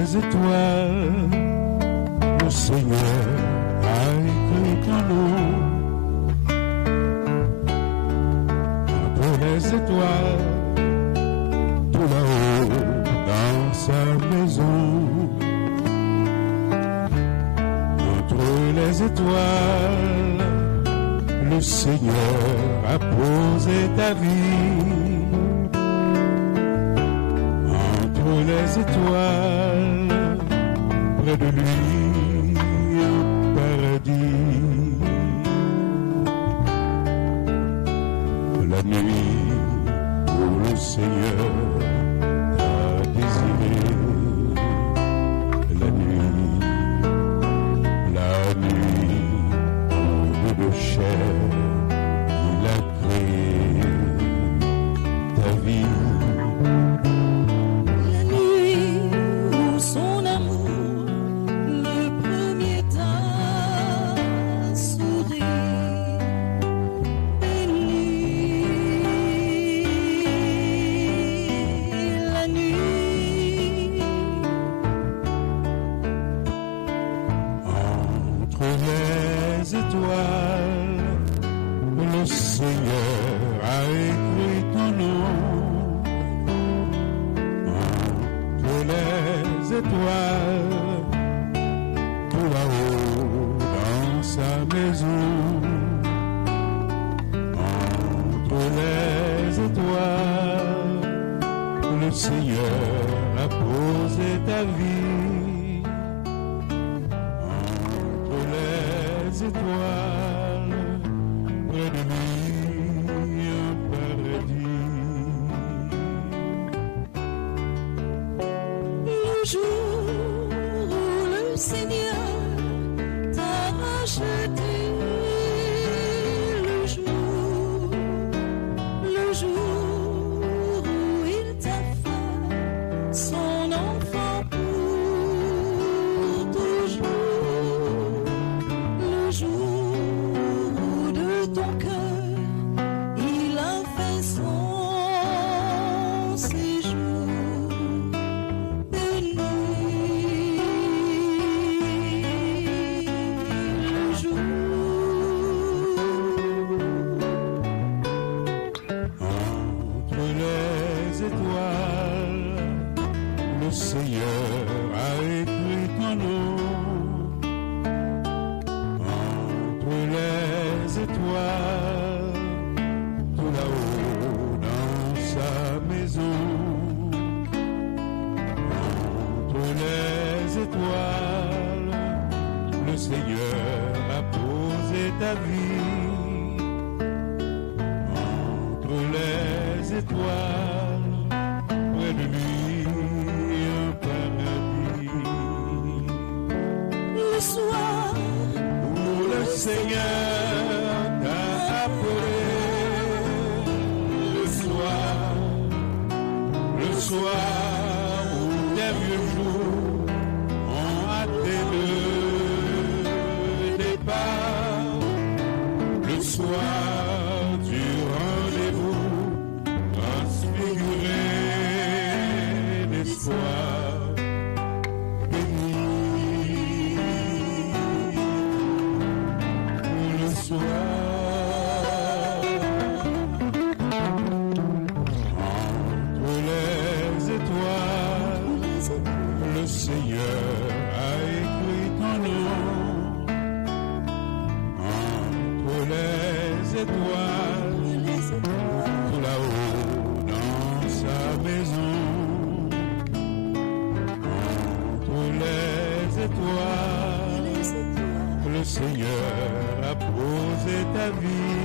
les étoiles, le Seigneur a écrit ton nom. Entre les étoiles, tout là-haut dans sa maison. Entre les étoiles, le Seigneur a posé ta vie. Entre les étoiles, près de lui, au paradis. La nuit où le Seigneur t'a désiré. La nuit, de chair, il a créé ta vie. La nuit où son amour, le premier t'a souri, béni. La nuit Entre les étoiles, le Seigneur a écrit ton nom. Entre les étoiles, tout là-haut dans sa maison. Entre les étoiles, le Seigneur a posé ta vie. Entre les étoiles, près de lui, un paradis. le jour où le Seigneur t'a racheté, le jour où il t'a fait son enfant pour toujours, le jour où de ton cœur il a fait son séjour. Béni le jour. Entre les étoiles, le Seigneur a écrit ton nom. Entre les étoiles, tout là-haut dans sa maison. Entre les étoiles, le Seigneur a posé ta vie. Entre les étoiles, près de lui, un paradis. Le soir Où le Seigneur t'a appelé. Le soir où des vieux jours ont hâté le départ. Le soir du rendez-vous transfiguré d'espoir. Béni le soir. Entre les étoiles, le Seigneur a écrit ton nom. Entre les étoiles, tout là-haut dans sa maison. Entre les étoiles, le Seigneur a posé ta vie.